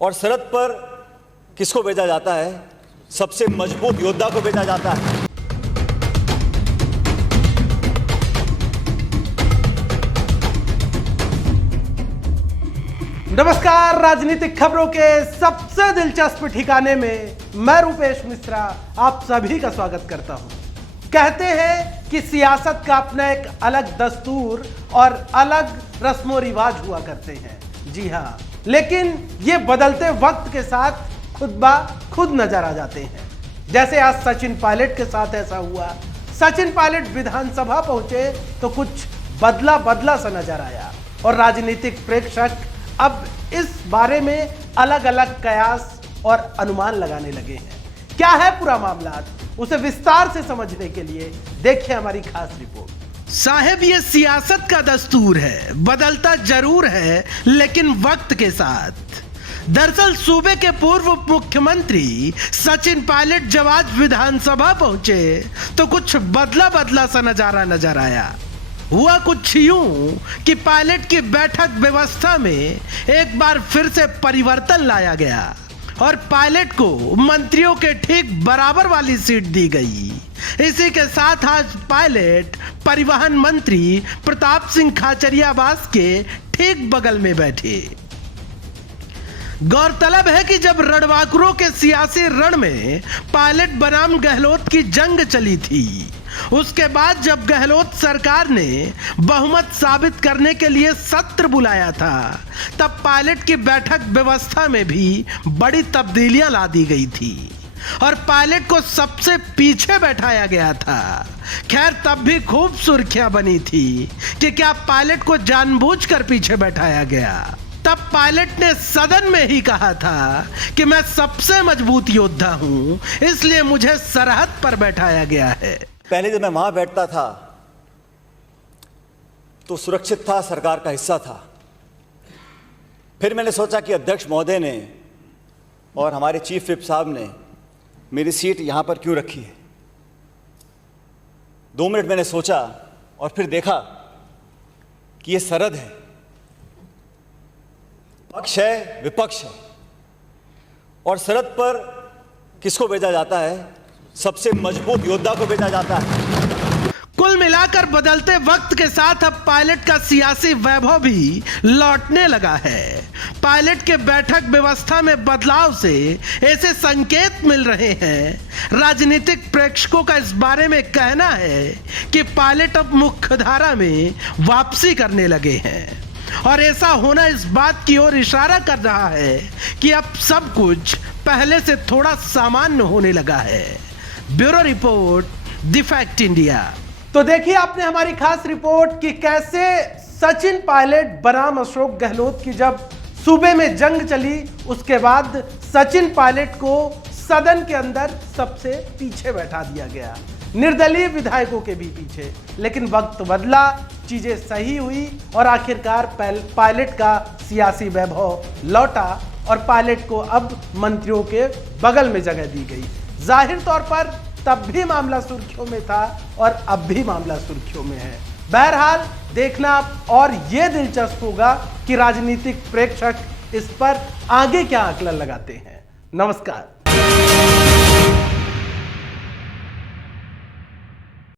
और सरहद पर किसको भेजा जाता है? सबसे मजबूत योद्धा को भेजा जाता है। नमस्कार, राजनीतिक खबरों के सबसे दिलचस्प ठिकाने में मैं रूपेश मिश्रा आप सभी का स्वागत करता हूं। कहते हैं कि सियासत का अपना एक अलग दस्तूर और अलग रस्मों रिवाज हुआ करते हैं। जी हां, लेकिन ये बदलते वक्त के साथ खुद ब खुद नजर आ जाते हैं। जैसे आज सचिन पायलट के साथ ऐसा हुआ। सचिन पायलट विधानसभा पहुंचे तो कुछ बदला सा नजर आया और राजनीतिक प्रेक्षक अब इस बारे में अलग अलग कयास और अनुमान लगाने लगे हैं। क्या है पूरा मामला, उसे विस्तार से समझने के लिए देखिए हमारी खास रिपोर्ट। साहब, ये सियासत का दस्तूर है, बदलता जरूर है लेकिन वक्त के साथ। दरअसल सूबे के पूर्व मुख्यमंत्री सचिन पायलट जब आज विधानसभा पहुंचे तो कुछ बदला सा नजारा नजर आया। हुआ कुछ यूं कि पायलट की बैठक व्यवस्था में एक बार फिर से परिवर्तन लाया गया और पायलट को मंत्रियों के ठीक बराबर वाली सीट दी गई। इसी के साथ आज पायलट परिवहन मंत्री प्रताप सिंह खाचरियावास के ठीक बगल में बैठे। गौरतलब है कि जब रणबांकुरों के सियासी रण में पायलट बनाम गहलोत की जंग चली थी, उसके बाद जब गहलोत सरकार ने बहुमत साबित करने के लिए सत्र बुलाया था, तब पायलट की बैठक व्यवस्था में भी बड़ी तब्दीलियां ला दी गई थी और पायलट को सबसे पीछे बैठाया गया था। खैर, तब भी खूब सुर्खियां बनी थी कि क्या पायलट को जानबूझकर पीछे बैठाया गया। तब पायलट ने सदन में ही कहा था कि मैं सबसे मजबूत योद्धा हूं, इसलिए मुझे सरहद पर बैठाया गया है। पहले जब मैं वहां बैठता था तो सुरक्षित था, सरकार का हिस्सा था। फिर मैंने सोचा कि अध्यक्ष महोदय ने और हमारे चीफ विप साहब ने मेरी सीट यहां पर क्यों रखी है। 2 मिनट मैंने सोचा और फिर देखा कि यह सरहद है, पक्ष है, विपक्ष है, और सरहद पर किसको भेजा जाता है? सबसे मजबूत योद्धा को भेजा जाता है। कुल मिलाकर बदलते वक्त के साथ अब पायलट का सियासी वैभव भी लौटने लगा है। पायलट के बैठक व्यवस्था में बदलाव से ऐसे संकेत मिल रहे हैं। राजनीतिक प्रेक्षकों का इस बारे में कहना है कि पायलट अब मुख्यधारा में वापसी करने लगे हैं और ऐसा होना इस बात की ओर इशारा कर रहा है कि अब सब कुछ पहले से थोड़ा सामान्य होने लगा है। Bureau report, the fact India. तो देखिए आपने हमारी खास रिपोर्ट कि कैसे सचिन पायलट बनाम अशोक गहलोत की जब सूबे में जंग चली, उसके बाद सचिन पायलट को सदन के अंदर सबसे पीछे बैठा दिया गया, निर्दलीय विधायकों के भी पीछे। लेकिन वक्त बदला, चीजें सही हुई और आखिरकार पायलट का सियासी वैभव लौटा और पायलट को अब मंत्रियों के बगल में जगह दी गई। जाहिर तौर पर तब भी मामला सुर्खियों में था और अब भी मामला सुर्खियों में है। बहरहाल देखना और यह दिलचस्प होगा कि राजनीतिक प्रेक्षक इस पर आगे क्या आकलन लगाते हैं। नमस्कार।